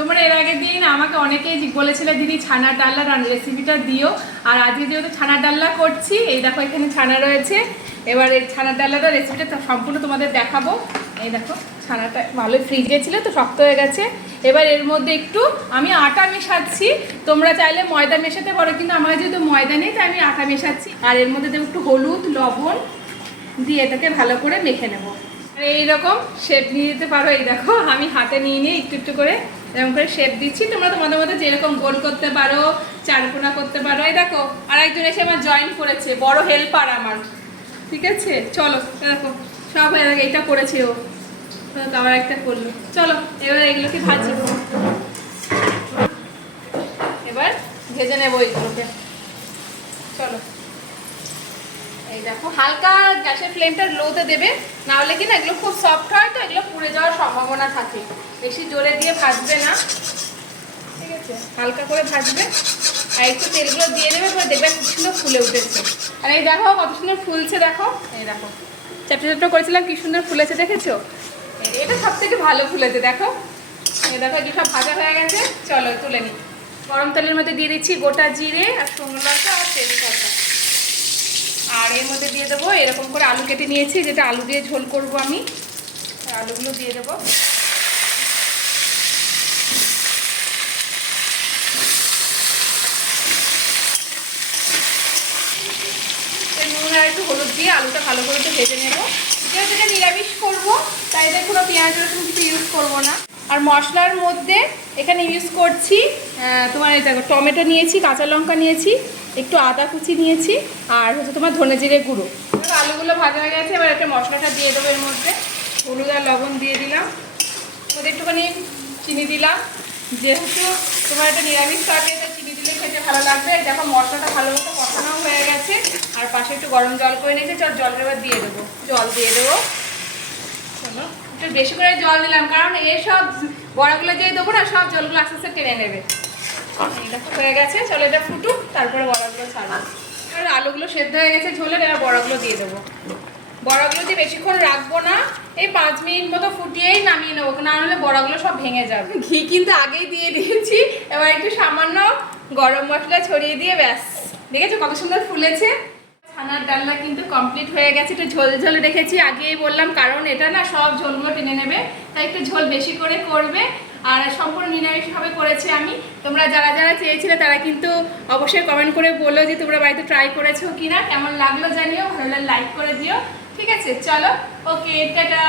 তোমরা এর আগের দিন আমাকে অনেকেই বলেছিলে দিদি ছানার ডালনার রেসিপিটা দিও, আর আজকে যেহেতু ছানার ডালনা করছি, এই দেখো এখানে ছানা রয়েছে। এবার এই ছানার ডালনার রেসিপিটা সম্পূর্ণ তোমাদের দেখাবো। এই দেখো ছানাটা ভালোই ফ্রিজে ছিল তো শক্ত হয়ে গেছে। এবার এর মধ্যে একটু আমি আটা মেশাচ্ছি, তোমরা চাইলে ময়দা মেশাতে পারো, কিন্তু আমার যেহেতু ময়দা নেই তাই আমি আটা মেশাচ্ছি। আর এর মধ্যে দেবো একটু হলুদ, লবণ দিয়ে এটাকে ভালো করে মেখে নেবো। আর এইরকম শেপ নিয়ে দিতে পারো। এই দেখো আমি হাতে নিয়ে একটু একটু করে এরকম করে শেপ দিচ্ছি। তোমরা তোমাদের মধ্যে যেরকম গোল করতে পারো, চারকোনা করতে পারো। এই দেখো আর একজন এসে আমার জয়েন করেছে, বড় হেল্পার আমার। ঠিক আছে, চলো দেখো সব হয়ে গেছে। এইটা করেছে ও, আবার একটা করলো। চলো এবার এগুলোকে ভাজি, এবার ভেজে নেবো এইগুলোকে। চলো এই দেখো হালকা গ্যাসের ফ্লেমটা লোতে দেবে, না হলে কি না এগুলো খুব সফট হয় তো এগুলো পুড়ে যাওয়ার সম্ভাবনা থাকে। বেশি জোরে দিয়ে ভাজবে না, ঠিক আছে, হালকা করে ভাজবে। আর একটু তেলগুলো দিয়ে দেবে, এবার দেখবে খুব সুন্দর ফুলে উঠেছে। আর এই দেখো কত সুন্দর ফুলছে, দেখো এই দেখো চ্যাপটা চ্যাপটা করেছিলাম কি সুন্দর ফুলেছে, দেখেছো? এটা সব থেকে ভালো ফুলেছে, দেখো। এই দেখো এগুলো সব ভাজা হয়ে গেছে। চলো তুলে নিই। গরম তেলের মধ্যে দিয়ে দিচ্ছি গোটা জিরে আর শুকনো লঙ্কা আর তেজপাতা। আর এর মধ্যে দিয়ে দেবো এরকম করে আলু কেটে নিয়েছি, যেটা আলু দিয়ে ঝোল করব আমি। আলুগুলো দিয়ে দেবো। নুন আর একটু হলুদ দিয়ে আলুটা ভালো করে একটু ভেজে নেবো। যেহেতু এটা নিরামিষ করবো তাই এতে কোনো পেঁয়াজ রসুন কিছু ইউজ করবো না। আর মশলার মধ্যে এখানে ইউজ করছি তোমার এই দেখো টমেটো নিয়েছি, কাঁচা লঙ্কা নিয়েছি, একটু আদা কুচি নিয়েছি, আর হচ্ছে তোমার ধনে জিরে গুঁড়ো। আলুগুলো ভাজা হয়ে গেছে, এবার একটা মশলাটা দিয়ে দেবো। এর মধ্যে হলুদ আর লবণ দিয়ে দিলাম, ওদের একটুখানি চিনি দিলাম। যেহেতু তোমার একটা নিরামিষ থাকে তো চিনি দিলে খেতে ভালো লাগবে। দেখো মশলাটা ভালো মতো কষানো হয়ে গেছে, আর পাশে একটু গরম জল করে নিয়েছি। চল জলটা এবার দিয়ে দেবো, জল দিয়ে দেবো। চলো একটু বেশি করে জল দিলাম, কারণ এসব বড়াগুলো যেই দেবো না সব জলগুলো আস্তে আস্তে টেনে নেবে। এই দেখো হয়ে গেছে, চলো এটা ফুটুক, তারপরে বড়াগুলো ছাড়বো। আর আলুগুলো সেদ্ধ হয়ে গেছে ঝোলের, এবার বড়াগুলো দিয়ে দেবো। বড়াগুলো দিয়ে বেশিক্ষণ রাখবো না, এই 5 মিনিট মতো ফুটিয়েই নামিয়ে নেবো, না হলে বড়াগুলো সব ভেঙে যাবে। ঘি কিন্তু আগেই দিয়ে দিয়েছি, এবার একটু সামান্য গরম মশলা ছড়িয়ে দিয়ে ব্যাস। দেখেছো কত সুন্দর ফুলেছে। ছানার ডালনা কিন্তু কমপ্লিট হয়ে গেছে। একটু ঝোল ঝোল রেখেছি, আগেই বললাম, কারণ এটা না সব ঝোলগুলো টেনে নেবে, তাই একটু ঝোল বেশি করে করবে। আর সম্পূর্ণ নিরামিষভাবে করেছি আমি। তোমরা যারা যারা চেয়েছিলে তারা কিন্তু অবশ্যই কমেন্ট করে বলো যে তোমরা বাড়িতে ট্রাই করেছো কিনা, কেমন লাগলো জানিও, ভালো লাগলে লাইক করে দিও। ঠিক আছে, চলো, ওকে, টাটা।